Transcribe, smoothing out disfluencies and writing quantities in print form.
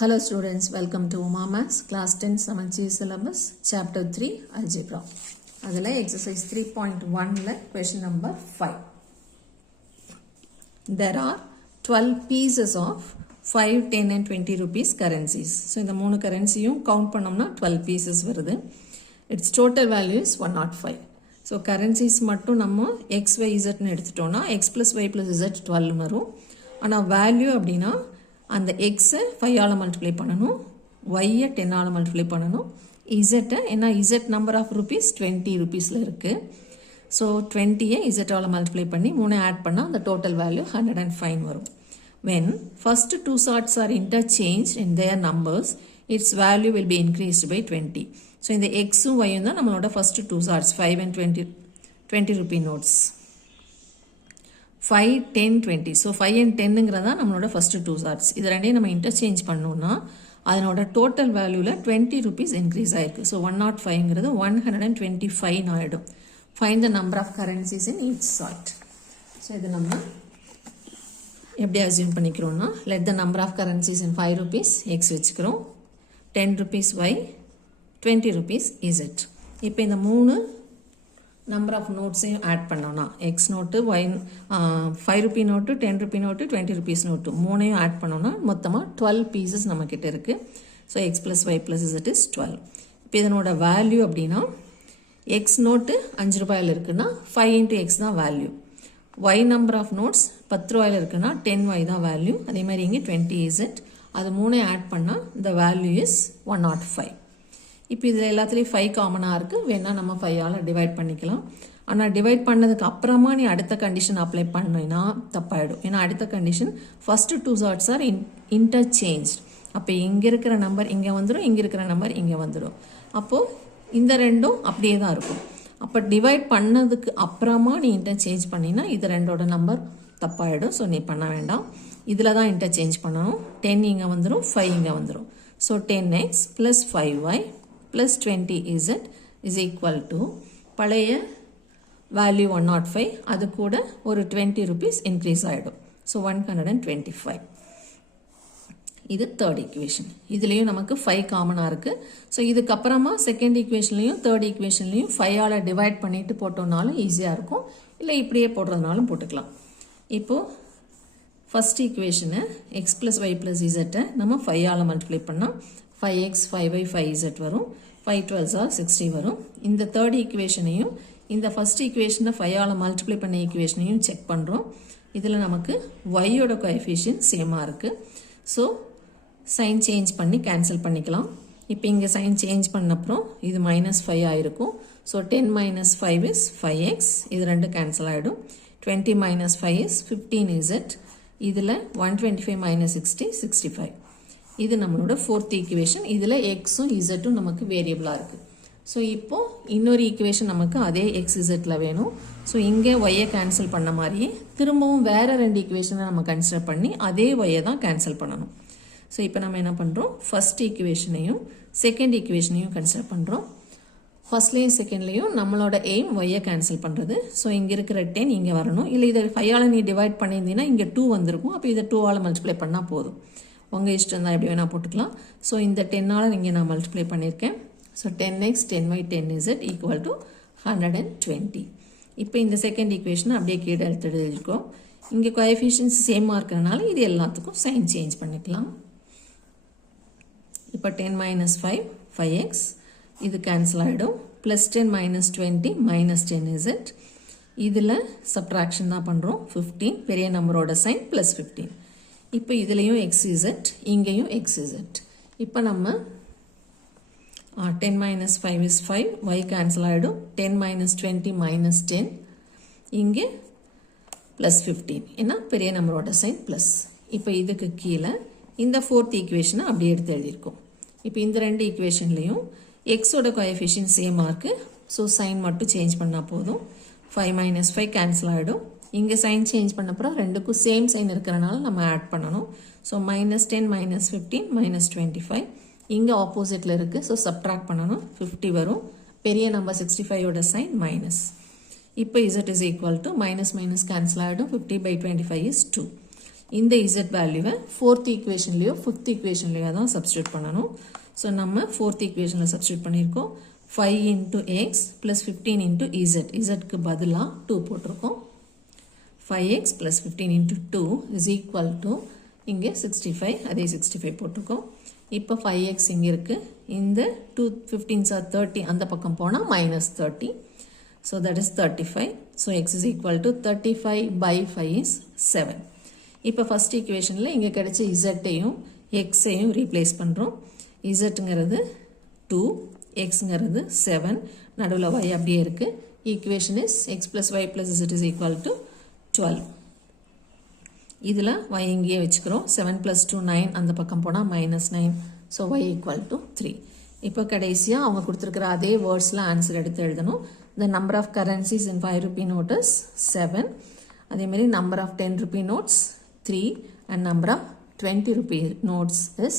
Hello students, welcome to Uma Maths, class 10 Samacheer syllabus, chapter 3, Algebra. அதில் exercise 3.1 question number 5. There are 12 pieces of 5, 10 and 20 rupees currencies. So, இந்த மூணு currencyயும் count பண்ணோம்னா 12 pieces வருது. Its total value is 105. So, currencies மட்டும் நம்ம x, y, z னு எடுத்துட்டோம்னா x plus y plus z 12 வரும். ஆனால் value அப்படின்னா அந்த x 5 ஆல மல்டிப்ளை பண்ணணும், y 10 ஆல மல்டிப்ளை பண்ணணும், z ஏன்னா z நம்பர் ஆஃப் ருபீஸ் 20 ருபீஸில் இருக்குது. ஸோ 20 z ஆல மல்டிப்ளை பண்ணி 3 ஆட் பண்ணால் அந்த டோட்டல் வேல்யூ 105 வரும். when first two sorts are interchanged in their numbers, its value will be increased by 20. So இந்த xும் yயும் தான் நம்மளோட first two charts 5 and 20 rupee notes. 5, 10, 20. So 5 and 10ங்கிறதா நம்மளோட ஃபர்ஸ்ட் டூ சார்ட்ஸ். இது ரெண்டையும் நம்ம இன்டர்சேஞ்ச் பண்ணோம்னா அதனோட டோட்டல் வேல்யூவில் 20 ருபீஸ் இன்க்ரீஸ் ஆயிருக்கு. ஸோ 105ங்கிறது 125 ஆகிடும். Find the number of currencies in each sort. So இது நம்ம எப்படி அசியூம் பண்ணிக்கிறோம்னா let the number of currencies in 5 rupees X வச்சுக்கிறோம், 10 ருபீஸ் ஒய், 20 ருபீஸ் இசட். இப்போ இந்த மூணு நம்பர் ஆஃப் நோட்ஸையும் ஆட் பண்ணோம்னா X note, Y 5 rupee note, 10 rupee note, 20 rupees note மூணையும் ஆட் பண்ணோம்னா மொத்தமாக 12 பீசஸ் நம்மக்கிட்ட இருக்குது. So X plus Y plus Z is 12. இப்போ இதனோட வேல்யூ அப்படின்னா எக்ஸ் நோட்டு 5 ரூபாயில் இருக்குன்னா 5 into எக்ஸ் தான் value. Y number of notes 10 ரூபாயில் இருக்குன்னா 10 ஒய் தான் வேல்யூ. அதே மாதிரி இங்கே 20 இசட். அது மூணையும் ஆட் பண்ணால் இந்த வேல்யூ இஸ் 105. இப்போ இதில் எல்லாத்துலேயும் 5 காமனாக இருக்குது, வேணால் நம்ம 5 ஆல் டிவைட் பண்ணிக்கலாம். ஆனால் டிவைட் பண்ணதுக்கு அப்புறமா நீ அடுத்த கண்டிஷன் அப்ளை பண்ணினா தப்பாயிடும். ஏன்னா அடுத்த condition first two charts are interchange. அப்போ இங்கே இருக்கிற நம்பர் இங்கே வந்துடும், இங்கே இருக்கிற நம்பர் இங்கே வந்துடும். அப்போது இந்த ரெண்டும் அப்படியே தான் இருக்கும். அப்போ டிவைட் பண்ணதுக்கு அப்புறமா நீ இன்டர்சேஞ்ச் பண்ணினா இது ரெண்டோட நம்பர் தப்பாயிடும். ஸோ நீ பண்ண வேண்டாம், இதில் தான் இன்டர்சேஞ்ச் பண்ணணும். 10 இங்கே வந்துடும், 5 இங்கே வந்துடும். So 10x plus 5y plus 20z is equal to பழைய வேல்யூ 105, அது கூட ஒரு 20 ருபீஸ் இன்க்ரீஸ் ஆகிடும். ஸோ 125. இது தேர்ட் ஈக்குவேஷன். இதுலேயும் நமக்கு 5 காமனாக இருக்குது. ஸோ இதுக்கப்புறமா செகண்ட் ஈக்குவேஷன்லையும் தேர்ட் ஈக்குவேஷன்லையும் 5 ஆல் டிவைட் பண்ணிட்டு போட்டோம்னாலும் ஈஸியாக இருக்கும், இல்லை இப்படியே போடுறதுனாலும் போட்டுக்கலாம். இப்போது ஃபஸ்ட் ஈக்குவேஷனை எக்ஸ் ப்ளஸ் ஒய் ப்ளஸ் இசட்டை நம்ம 5 ஆல் மல்டிப்ளை பண்ணால் 5x 5y 5z வரும், 5 12s are 60 வரும். இந்த தேர்ட் ஈக்குவேஷனையும் இந்த ஃபர்ஸ்ட் ஈக்குவேஷனை 5 ஆல் மல்டிப்ளை பண்ண ஈக்குவேஷனையும் செக் பண்ணுறோம். இதில் நமக்கு ஒய்யோட கோஎஃபிஷியன்ட் சேமாக இருக்குது. ஸோ சைன் சேஞ்ச் பண்ணி கேன்சல் பண்ணிக்கலாம். இப்போ இங்கே சைன் சேஞ்ச் பண்ணப்புறம் இது -5 ஆகிருக்கும். So 10 minus 5 is 5x. இது ரெண்டு கேன்சல் ஆகிடும். 20 minus 5 is 15z. இதில் 125 minus 60 65. இது நம்மளோட ஃபோர்த் ஈக்குவேஷன். இதில் எக்ஸும் இசட்டும் நமக்கு வேரியபிளாக இருக்குது. ஸோ இப்போது இன்னொரு ஈக்குவேஷன் நமக்கு அதே எக்ஸ் இசட்டில் வேணும். ஸோ இங்கே ஒய்யை கேன்சல் பண்ண மாதிரியே திரும்பவும் வேறு ரெண்டு ஈக்குவேஷனை நம்ம கன்சிடர் பண்ணி அதே ஒய்யை தான் கேன்சல் பண்ணணும். ஸோ இப்போ நம்ம என்ன பண்ணுறோம், ஃபர்ஸ்ட் ஈக்குவேஷனையும் செகண்ட் ஈக்குவேஷனையும் கன்சிடர் பண்ணுறோம். ஃபர்ஸ்ட்லேயும் செகண்ட்லேயும் நம்மளோட எய்ம் ஒய்யை கேன்சல் பண்ணுறது. ஸோ இங்கே இருக்கிற 10 இங்கே வரணும். இல்லை இதை 5 ஆல் நீ டிவைட் பண்ணியிருந்தீங்கன்னா இங்கே 2 வந்திருக்கும். அப்போ இதை 2 ஆல் மல்டிப்ளை பண்ணால் போதும். உங்கள் இஷ்டம் தான், எப்படி வேணால் போட்டுக்கலாம். ஸோ இந்த 10 ஆல் இங்கே நான் மல்டிப்ளை பண்ணியிருக்கேன். So 10x 10y 10z equal to 120. இப்போ இந்த செகண்ட் ஈக்குவேஷனை அப்படியே கீழே எழுதிருக்கோம். இங்கே கோஎஃபிஷியன்ஸ் சேமாக இருக்கிறனால இது எல்லாத்துக்கும் சைன் சேஞ்ச் பண்ணிக்கலாம். இப்போ 10 minus 5 5x, இது கேன்சல் ஆகிடும். Plus 10 minus 20 minus 10z. இதில் சப்ட்ராக்ஷன் தான் பண்ணுறோம். 15 பெரிய நம்பரோட சைன் ப்ளஸ் 15. இப்போ இதுலேயும் xz, இங்கேயும் xz. இப்போ நம்ம 10 minus 5 is 5, y கேன்சல் ஆகிடும். 10 minus 20 minus 10, இங்கே ப்ளஸ் 15, ஏன்னா பெரிய நம்பரோட சைன் ப்ளஸ். இப்போ இதுக்கு கீழே இந்த ஃபோர்த் ஈக்குவேஷனை அப்படியே எடுத்து எழுதியிருக்கோம். இப்போ இந்த ரெண்டு ஈக்குவேஷன்லேயும் எக்ஸோட கோஎஃபிஷியன்ட் சேமாக இருக்குது. ஸோ சைன் மட்டும் சேஞ்ச் பண்ணால் போதும். 5 minus 5 கேன்சல் ஆகிடும். இங்கே சைன் சேஞ்ச் பண்ணப்பறம் ரெண்டுக்கும் சேம் சைன் இருக்கிறனால நம்ம ஆட் பண்ணணும். ஸோ -10 minus 15 minus 25, இங்கே ஆப்போசிட்டில் இருக்குது. ஸோ சப்ட்ராக்ட் பண்ணணும். 50 வரும். பெரிய நம்பர் 65ஓட சைன் மைனஸ். இப்போ z is equal to minus minus cancel ஆகிடும். 50 by 25 is 2. இந்த z வேல்யூவை 4th ஈக்குவேஷன்லையோ 5th ஈக்குவேஷன்லையோ தான் சப்ஸ்டியூட் பண்ணணும். ஸோ நம்ம 4th ஈக்குவேஷனில் சப்ஸ்டியூட் பண்ணியிருக்கோம். 5 into x plus 15 into z. zக்கு பதிலாக 2 போட்டிருக்கோம். 5x plus 15 into 2 is equal to இங்கே 65, அதே 65 போட்டிருக்கோம். இப்போ 5x இங்கே இருக்குது. இந்த 2 15s are 30 அந்த பக்கம் போனால் -30. So that is 35. So x is equal to 35 by 5 is 7. இப்போ ஃபர்ஸ்ட் ஈக்குவேஷனில் இங்கே கிடைச்ச z-ஐயும் x-ஐயும் ரீப்ளேஸ் பண்ணுறோம். z-ங்கிறது 2, x-ங்கிறது 7, நடுவில் y அப்படியே இருக்குது. Equation is x plus y plus z is equal to 12. இதில் y இங்கேயே வச்சுக்கிறோம். 7 plus 2 9 அந்த பக்கம் போனால் -9. So y equal to 3. இப்போ கடைசியாக அவங்க கொடுத்துருக்கிற அதே வேர்ட்ஸில் ஆன்சர் எடுத்து எழுதணும். The number of currencies in 5 rupee note is 7. அதேமாதிரி number of 10 rupee notes 3 and number of 20 rupee notes is